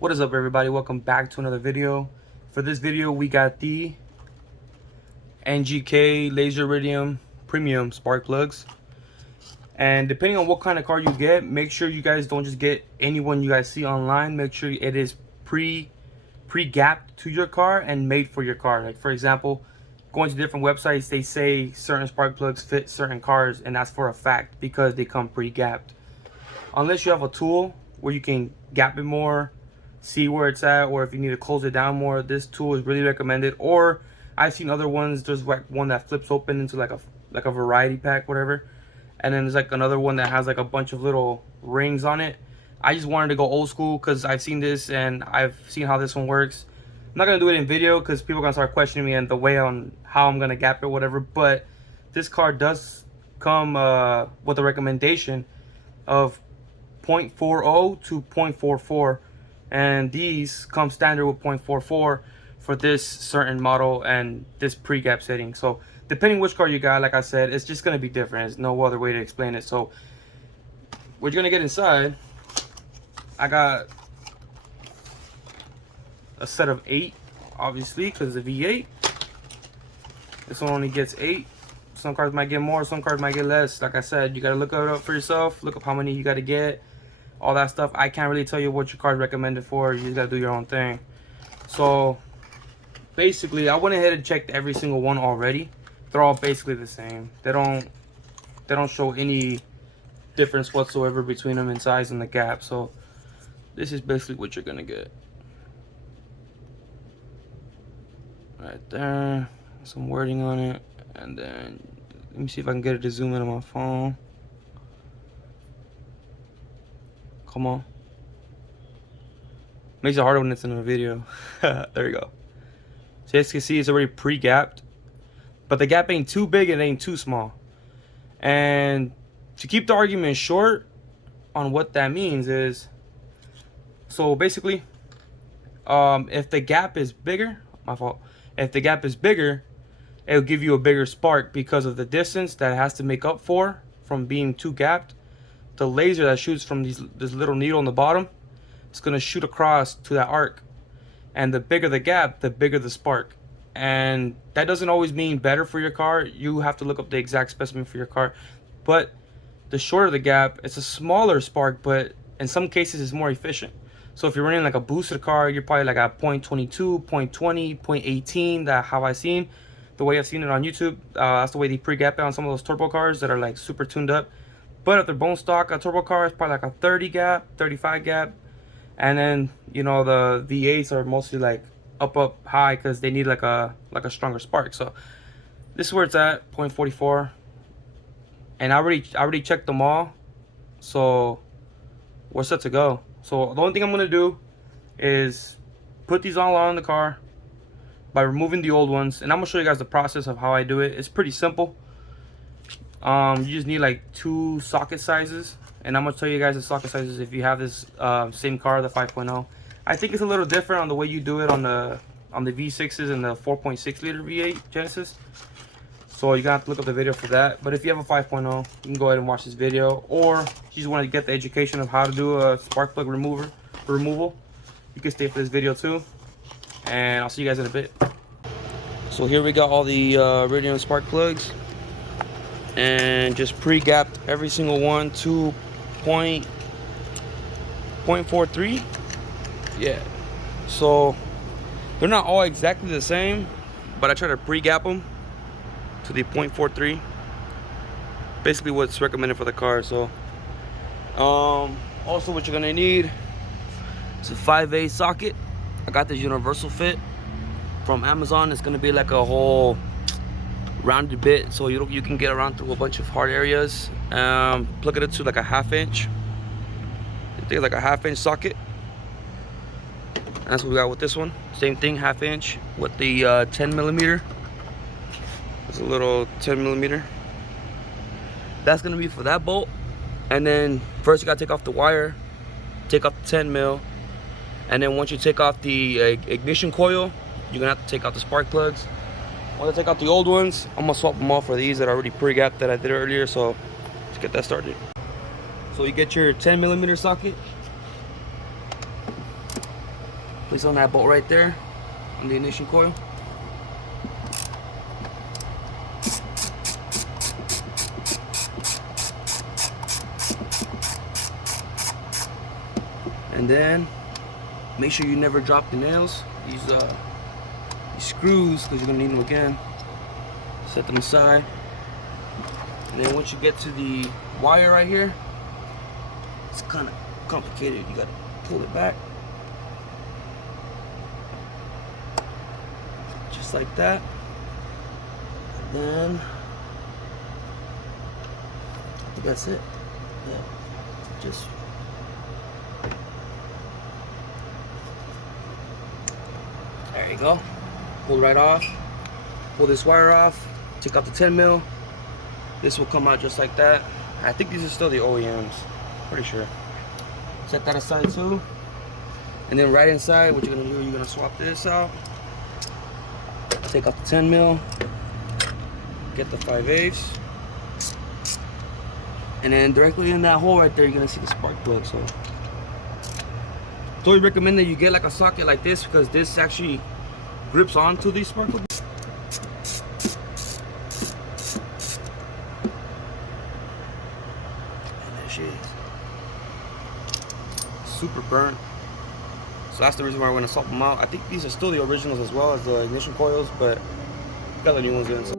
What is up, everybody? Welcome back to another video. For this video, we got the NGK Laser Iridium Premium Spark plugs. And depending on what kind of car you get, make sure you guys don't just get any one you guys see online. Make sure it is pre-gapped to your car and made for your car. Like, for example, going to different websites, they say certain spark plugs fit certain cars, and that's for a fact because they come pre-gapped. Unless you have a tool where you can gap it more, see where it's at, or if you need to close it down more, this tool is really recommended. Or I've seen other ones. There's like one that flips open into like a variety pack, whatever, and then there's like another one that has like a bunch of little rings on it. I just wanted to go old school because I've seen this and I've seen how this one works. I'm not gonna do it in video because people are gonna start questioning me and the way on how I'm gonna gap it, whatever. But this car does come with a recommendation of 0.40 to 0.44. And these come standard with 0.44 for this certain model and this pre-gap setting. So depending which car you got, like I said, it's just going to be different. There's no other way to explain it. So what you're going to get inside, I got a set of 8, obviously, because it's a V8. This one only gets 8. Some cars might get more, some cars might get less. Like I said, you got to look it up for yourself. Look up how many you got to get. All that stuff. I can't really tell you what your car is recommended for. You just gotta do your own thing. So basically, I went ahead and checked every single one already. They're all basically the same. They don't show any difference whatsoever between them in size and the gap. So this is basically what you're gonna get. Right there, some wording on it, and then let me see if I can get it to zoom in on my phone. Come on. Makes it harder when it's in a video. There you go. So as you can see, it's already pre-gapped. But the gap ain't too big, it ain't too small. And to keep the argument short on what that means is, so basically, if the gap is bigger, my fault. If the gap is bigger, it'll give you a bigger spark because of the distance that it has to make up for from being too gapped. The laser that shoots from this little needle on the bottom, it's gonna shoot across to that arc, and the bigger the gap, the bigger the spark. And that doesn't always mean better for your car. You have to look up the exact specimen for your car. But the shorter the gap, it's a smaller spark, but in some cases it's more efficient. So if you're running like a boosted car, you're probably like at 0.22, 0.20, 0.18. That how I've seen, the way I've seen it on YouTube. That's the way they pre-gap it on some of those turbo cars that are like super tuned up. But if they're bone stock, a turbo car is probably like a 30 gap, 35 gap. And then, you know, the V8s are mostly like up high because they need like a stronger spark. So this is where it's at, 0.44. And I already checked them all. So we're set to go. So the only thing I'm gonna do is put these all on the car by removing the old ones. And I'm gonna show you guys the process of how I do it. It's pretty simple. You just need like 2 socket sizes, and I'm gonna tell you guys the socket sizes if you have this same car, the 5.0. I think it's a little different on the way you do it on the V6s and the 4.6 liter V8 Genesis. So you're gonna have to look up the video for that. But if you have a 5.0, you can go ahead and watch this video, or if you just want to get the education of how to do a spark plug removal, you can stay for this video too. And I'll see you guys in a bit. So here we got all the Iridium spark plugs. And just pre-gapped every single one to 0.43. Yeah, so they're not all exactly the same, but I try to pre-gap them to the 0.43, basically what's recommended for the car. So also what you're gonna need is a 5A socket. I got this universal fit from Amazon. It's gonna be like a whole rounded bit, so you can get around through a bunch of hard areas. Plug it to like a 1/2 inch. I think like a 1/2 inch socket. And that's what we got with this one. Same thing, 1/2 inch with the 10 millimeter. It's a little 10 millimeter. That's gonna be for that bolt. And then first you gotta take off the wire, take off the 10 mil, and then once you take off the ignition coil, you're gonna have to take out the spark plugs. Want to take out the old ones, I'm gonna swap them off for these that are already pre-gapped that I did earlier. So let's get that started. So you get your 10mm socket, place on that bolt right there on the ignition coil. And then make sure you never drop the nails. These screws, because you're gonna need them again. Set them aside. And then once you get to the wire right here, it's kind of complicated. You gotta pull it back, just like that. And then I think that's it. Yeah, just. There you go. Pull it right off. Pull this wire off. Take out the 10mm. This will come out just like that. I think these are still the OEMs. Pretty sure. Set that aside too. And then right inside, what you're gonna do, you're gonna swap this out. Take out the 10mm. Get the 5/8. And then directly in that hole right there, you're gonna see the spark plug. So I always recommend that you get like a socket like this, because this actually grips onto these spark plugs. And there she is. Super burnt. So that's the reason why I want to swap them out. I think these are still the originals as well as the ignition coils, but got the new ones in. So.